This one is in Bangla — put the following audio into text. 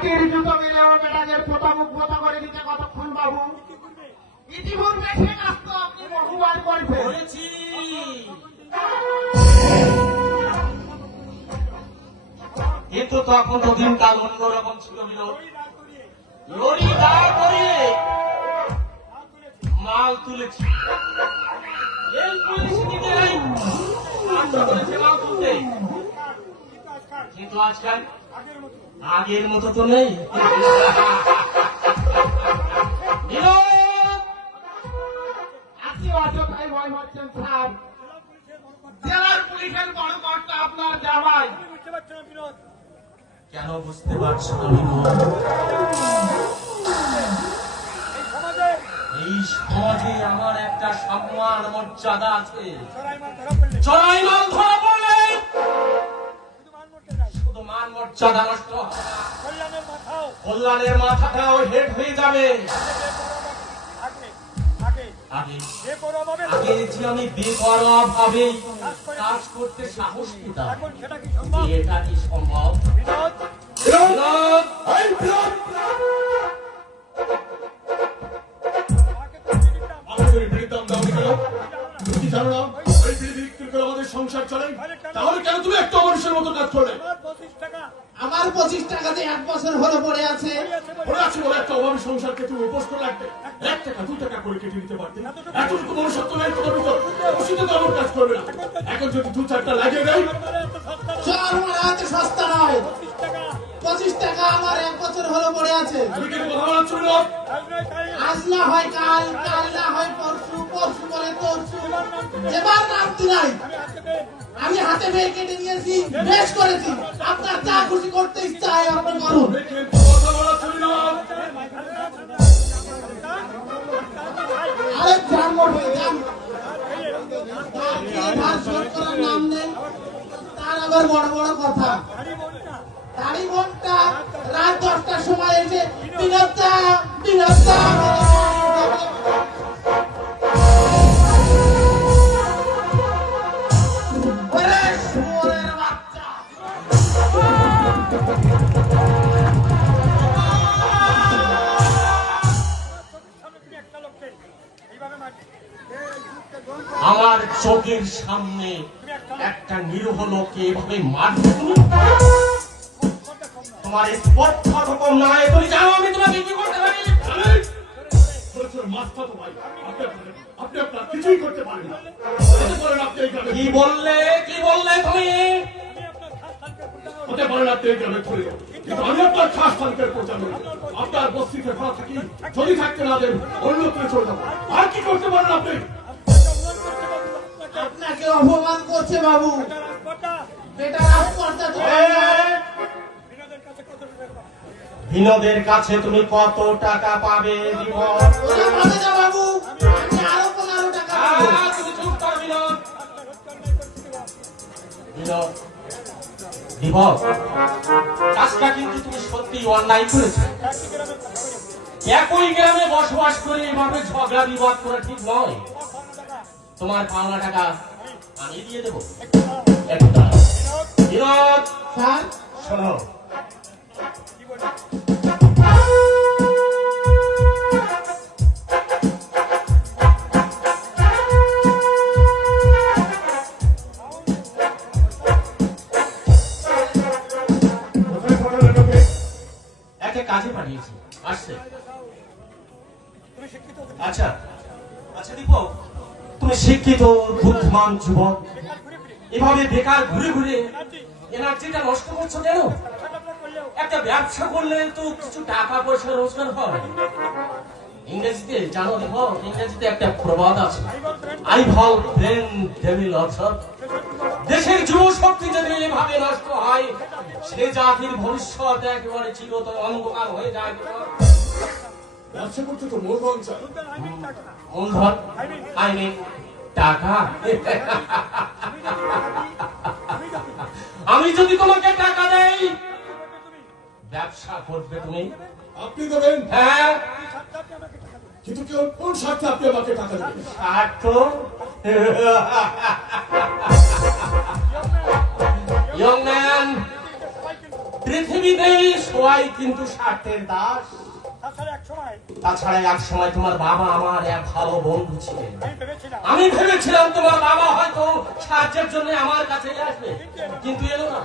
মাটির জুতো দিলেও বেটাদের পোতা মুখ পোতা করে দিতে কতক্ষণ বাবু? ইতিপূর্বে সে কাজ তো আপনি বহুবার করেছি। কিন্তু তখন তো দিনকাল অন্যরকম ছিল। লরি দাঁড় করিয়ে মাল তুলেছি, রেল পুলিশ নিজেরাই আশা করেছে মাল তুলতে। কিন্তু আজকাল আগের মতো তো নেই। আপনি অযথাই ভয় হচ্ছেন স্যার। জেলার পুলিশের বড় কর্তা আপনার জামাই। কেন বুঝতে পারছো না বিনোদ? এই সমাজে আমার একটা সম্মান মর্যাদা আছে। চড়াই মাল ধরা পড়লে শুধু মান মর্যাদা নষ্ট হয়, কল্যাণের মাথাটাও হেড হয়ে যাবে। আগে যে আমি বেপরোয়া ভাবে কাজ করতে সাহস পেতাম, এটা কি সম্ভব? আমাদের সংসার চলে, তাহলে কেন তুমি একটা মানুষের মতো কাজ করলে? আমার 25 টাকাতে 1 বছর হলো পড়ে আছে। পড়ে আছে বলে একটা অভাবী সংসারকে তুমি উপোস করে রাখতে 1 টাকা 2 টাকা করে কেটে দিতে পারতে। এতটুকু মনুষ্যত্ব নেই তোমার ভিতর, ওষুধে তো আমার কাজ করবে না। এখন যদি 2-4টা লাগিয়ে দেয়, চর মারা এত সস্তা নয়। 25 টাকা আমার 1 বছর হলো পড়ে আছে। তুমি কেন কথা বলাচ্ছ না? আজ না হয় কাল, কাল না হয় পরশু, পরশু বলে তরশু, এবার নামতি নাই। আমি হাতে মেয়ে কেটে নিয়েছি, বেশ করেছি। আপনার যা খুশি করতে ইচ্ছা হয় আপনি করুন। কথা বলাচ্ছ না? আরে জান মরবে, জান। তাকে ভাষণ করার নাম নেই, তার আবার বড় বড় কথা। দাড়ি বোনটা রাত 10টার সময় এসে বিনতা বিনতা আমার চোখের সামনে একটা নিরীহ লোককে এভাবে মারবে? তোমার স্পর্ধা রকম নয়, তুমি জানো আমি তোমাকে কি করতে পারি? আপনি আপনার কিছুই করতে পারেন না। কি বললে তুমি? হতে পারেন আপনি এই গ্রামে চলে যান, কিন্তু আমি আপনার খাস তালিকার প্রচার নই। আপনার বস্তিতে ভাড়া থাকি, যদি থাকতে না দেন অন্যত্র চলে যাবো। আর কি করতে পারেন আপনি? আপনাকে অপমান করছে বাবু। বেটা রাজকর্তা তো বিনোদের কাছে তুমি কত টাকা পাবে? ওরা পাবে না বাবু, আমি আরো 15 টাকা পাবো। তুমি চুপ কর বিনোদ। বিনোদ, বিভব, কাজটা কিন্তু তুমি সত্যি অন্যায় করেছো। একই গ্রামে বসবাস করে এভাবে ঝগড়া বিবাদ করা ঠিক নয়। তোমার পাওনা টাকা আমি দিয়ে দেবো। একটা বিনোদ, স্যার শোনো, একটা কাজে পাঠিয়েছি, আসছে। আচ্ছা আচ্ছা দীপক, তুমি শিক্ষিত বুদ্ধিমান যুবক, এভাবে বেকার ঘুরে ঘুরে এনার্জিটা নষ্ট করছো কেন? একটা ব্যবসা করলে তো কিছু টাকা পয়সা রোজগার হয়। ইংরেজিতে জানো দীপক, ইংরেজিতে একটা প্রবাদ আছে, আই ভল ব্রেন ডেভিল। অর্থাৎ দেশের যুব শক্তি যদি এভাবে নষ্ট হয়, সে জাতির ভবিষ্যৎ একেবারে চিরতর অন্ধকার হয়ে যায়। ব্যবসা করতে তো মূলধন চাই। মূলধন আই মিন টাকা। আমি যদি তোমাকে টাকা দেই, ব্যবসা করবে তুমি? আপনি দেবেন? হ্যাঁ। কিন্তু কোন স্বার্থে আপনি আমাকে টাকা দেবেন? স্বার্থ? Young man, পৃথিবীতে সবাই কিন্তু স্বার্থের দাস। তাছাড়া এক সময় তোমার বাবা আমার এক ভালো বন্ধু ছিলেন। আমি ভেবেছিলাম তোমার বাবা হয়তো সাহায্যের জন্য আমার কাছে আসবে, কিন্তু এলো না।